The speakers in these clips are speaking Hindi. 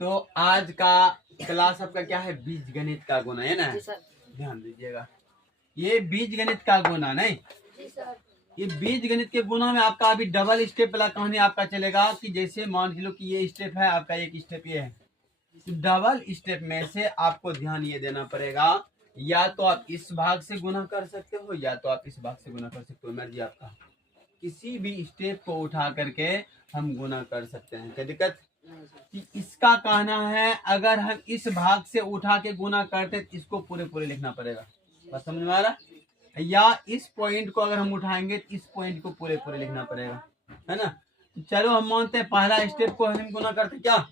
तो आज का क्लास आपका क्या है? बीज गणित का गुना है ना। ध्यान दीजिएगा, ये बीज गणित का गुना नहीं, ये बीज गणित के गुना में आपका अभी डबल स्टेप वाला कहानी आपका चलेगा कि जैसे मान लो कि ये स्टेप है आपका, एक स्टेप ये है, डबल स्टेप में से आपको ध्यान ये देना पड़ेगा, या तो आप इस भाग से गुना कर सकते हो या तो आप इस भाग से गुना कर सकते हो, मर्जी आपका। किसी भी स्टेप को उठा करके हम गुना कर सकते हैं, क्या दिक्कत? कि इसका कहना है अगर हम इस भाग से उठा के गुना करते तो इसको पूरे पूरे लिखना पड़ेगा, बस समझ में आ रहा? या इस पॉइंट को अगर हम उठाएंगे तो इस पॉइंट को पूरे पूरे लिखना पड़ेगा, है ना। चलो हम मानते हैं पहला स्टेप को हम गुना करते, क्या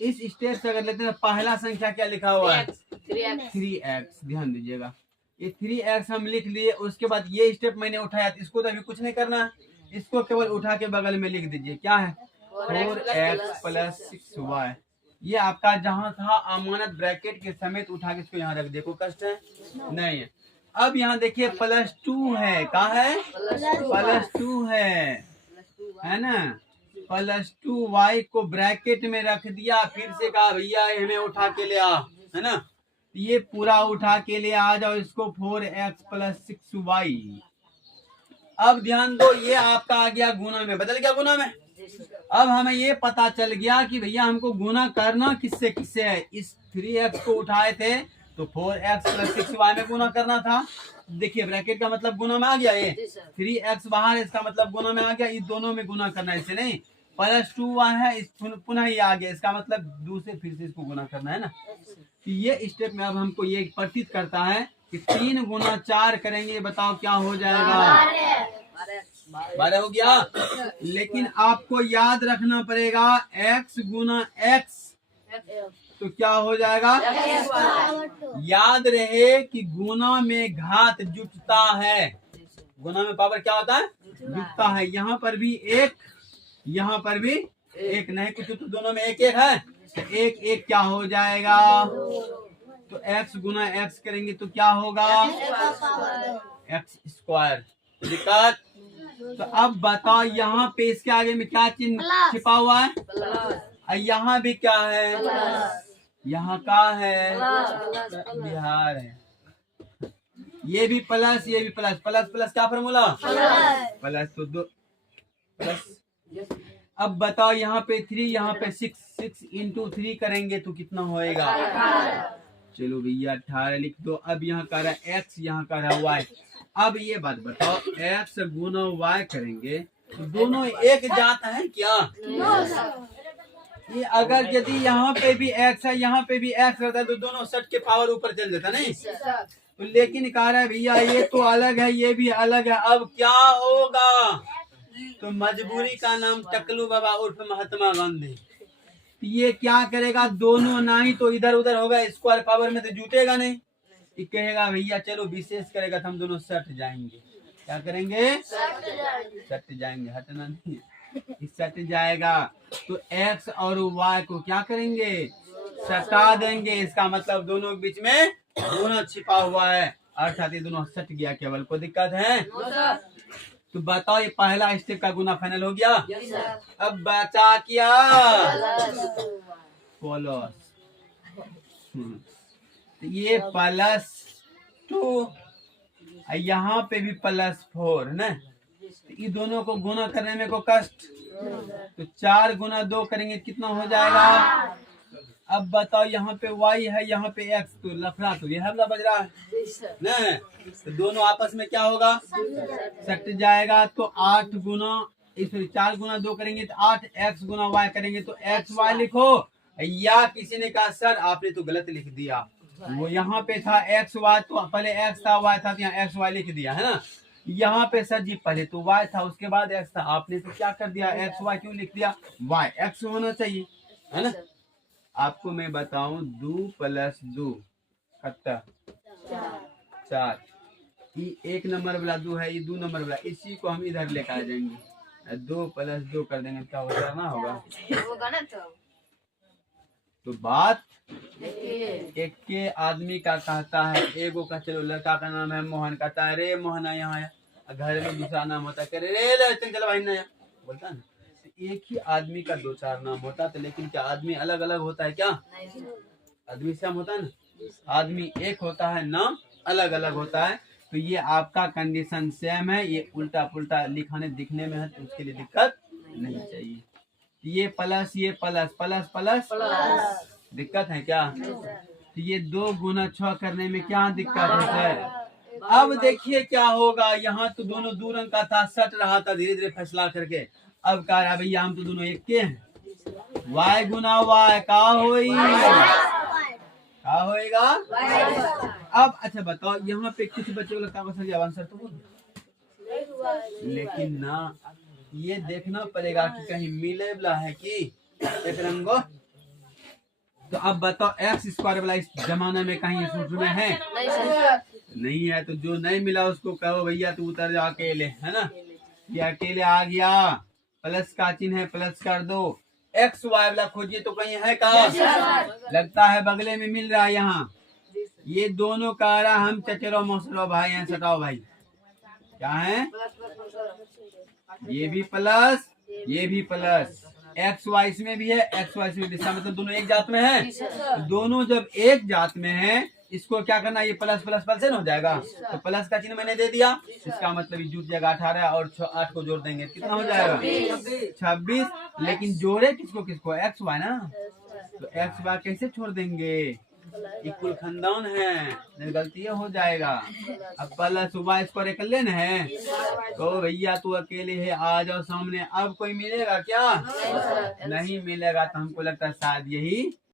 इस स्टेप से अगर लेते हैं पहला संख्या क्या लिखा हुआ है? 3x। ध्यान दीजिएगा, ये 3x हम लिख लिए। उसके बाद ये स्टेप मैंने उठाया तो इसको तो अभी कुछ नहीं करना है, इसको केवल उठा के बगल में लिख दीजिए, क्या है? 4x plus 6y। ये आपका जहां था अमानत ब्रैकेट के समेत उठा के इसको यहाँ रख दे, कोई कष्ट है नहीं है। अब यहाँ देखिए +2 है, कहा है? +2 है ना। +2y को ब्रैकेट में रख दिया, फिर से कहा भैया हमें उठा के ले आ, है ना। ये पूरा उठा के ले आ जाओ इसको, 4x प्लस 6y। अब ध्यान दो, ये आपका आ गया गुना में, बदल गया गुना में। अब हमें ये पता चल गया कि भैया हमको गुना करना किससे किससे है। इस 3x को उठाए थे तो 4x प्लस 6y में गुना करना था। देखिए ब्रैकेट का मतलब गुना में आ गया, ये 3x बाहर, इसका मतलब गुना में आ गया। इस दोनों में गुना करना है, इसे नहीं। +2y है, इस पुनः ये आ गया, इसका मतलब दूसरे फिर से इसको गुना करना है ना। तो ये स्टेप में अब हमको ये प्रतीत करता है कि 3 गुना 4 करेंगे, बताओ क्या हो जाएगा? 12 हो गया। लेकिन आपको याद रखना पड़ेगा x गुना x तो क्या हो जाएगा? याद रहे कि गुना में घात जुटता है, गुना में पावर क्या होता है? जुटता है। यहाँ पर भी एक, यहाँ पर भी एक, नहीं कुछ तो दोनों में एक एक है, तो एक एक क्या हो जाएगा? तो x गुना x करेंगे तो क्या होगा? x²। दिक्कत? तो अब बताओ यहाँ पे इसके आगे में क्या चिन्ह छिपा हुआ है? यहाँ भी क्या है? यहाँ का है? बिहार है। ये भी प्लस, ये भी प्लस, प्लस प्लस क्या फॉर्मूला? प्लस, तो 2 प्लस। अब बताओ यहाँ पे 3, यहाँ पे 6, 6 × 3 करेंगे तो कितना होएगा? चलो भैया 18 लिख दो। अब यहाँ का रहा x, यहाँ का रहा y। अब ये बात बताओ, x गुना y करेंगे तो दोनों एक जात है क्या? ये अगर यदि यहाँ पे भी x है, यहाँ पे भी x रहता है तो दोनों सेट के पावर ऊपर चल जाता नहीं। तो लेकिन कह रहा है भैया ये तो अलग है, ये भी अलग है, अब क्या होगा? तो मजबूरी का नाम टकलू बाबा उर्फ महात्मा गांधी। ये क्या करेगा? दोनों ना ही तो इधर उधर होगा, स्क्वायर पावर में तो जुटेगा नहीं। ये कहेगा भैया चलो विशेष करेगा तो हम दोनों सट जाएंगे। क्या करेंगे? सट जाएंगे, हटना नहीं, सट जाएगा। तो x और y को क्या करेंगे? सटा देंगे। इसका मतलब दोनों के बीच में गुना छिपा हुआ है, अर्थात ये दोनों सट गया। केवल कोई दिक्कत है? तो बताओ ये पहला स्टेप का गुना फाइनल हो गया। अब बचा क्या? प्लस। ये +2, यहाँ पे भी +4 ना। ये दोनों को गुना करने में को कष्ट, तो 4 गुना 2 करेंगे कितना हो जाएगा? अब बताओ यहाँ पे y है, यहाँ पे x, तो लफड़ा तो ये हमला बज रहा है ना। तो दोनों आपस में क्या होगा? सट जाएगा। तो 8 गुना, इसमें 4 गुना 2 करेंगे तो 8x गुना y करेंगे तो xy लिखो। या किसी ने कहा सर आपने तो गलत लिख दिया, वो यहाँ पे था xy, तो पहले x था y था, तो यहाँ xy लिख दिया है ना। यहाँ पे सर जी पहले तो y था उसके बाद x था, आपने तो क्या कर दिया? xy क्यों लिख दिया? y x होना चाहिए, है ना। आपको मैं बताऊं, 2 + 2 कितना? 4। ये 1 नंबर वाला 2 है, ये 2 नंबर वाला, इसी को हम इधर लेकर आ जाएंगे। 2 + 2 कर देंगे, क्या होगा ना? होगा तो बात एक के आदमी का कहता है, एगो का, चलो लड़का का नाम है मोहन, कहता है रे मोहना यहाँ है। घर में दूसरा नाम होता है, रे चल भाई ना, बोलता है ना। एक ही आदमी का दो चार नाम होता था, लेकिन क्या आदमी अलग अलग होता है क्या? आदमी सेम होता है ना, आदमी एक होता है, नाम अलग अलग होता है। तो ये आपका कंडीशन सेम है, ये उल्टा पुल्टा लिखाने दिखने में है तो उसके लिए दिक्कत नहीं चाहिए। ये प्लस ये प्लस प्लस प्लस दिक्कत है क्या? तो ये 2 गुना 6 करने में क्या दिक्कत है सर? अब देखिए क्या होगा, यहाँ तो दोनों दूर अंक का था, सट रहा था, धीरे धीरे फैसला करके अब कह रहा भैया हम तो दोनों एक के हैं। वाई गुना वाई का होएगा? अब अच्छा बताओ, यहाँ पे कुछ बच्चों को लगता है आंसर तो बोल, लेकिन ना ये देखना पड़ेगा कि कहीं मिले वाला है कि एक रंगो। तो अब बताओ एक्स स्क्वायर वाला इस जमाने में कहीं सूत्र में है? नहीं है। तो जो नहीं मिला उसको कहो भैया तू उतर जा अकेले, है ना? ये अकेले आ गया, प्लस का चिन्ह है, प्लस कर दो। एक्स वाई वाला खोजिए तो कहीं है कहा? लगता है बगले में मिल रहा है यहाँ। ये दोनों कह रहा हम चचेरो मौसरो भाई हैं, सटाओ भाई क्या है? ये भी प्लस ये भी प्लस, एक्स वाई इसमें भी है, एक्स वाई इसमें भी, इसका मतलब दोनों एक जात में है। तो दोनों जब एक जात में है, इसको क्या करना, ये प्लस प्लस प्लस हो जाएगा। तो प्लस का चिन्ह मैंने दे दिया, इसका मतलब ये जुट जाएगा 18 और 8 को जोड़ देंगे कितना हो जाएगा? 26। लेकिन जोड़े किसको किसको? एक्स वाई ना। तो एक्स वाई कैसे छोड़ देंगे? इक्वल खानदान है, गलती हो जाएगा। अब प्लस वाई स्क्वायर कर लेना है, तो भैया तू अकेले है, आ जाओ सामने। अब कोई मिलेगा क्या? नहीं मिलेगा। तो हमको लगता है शायद यही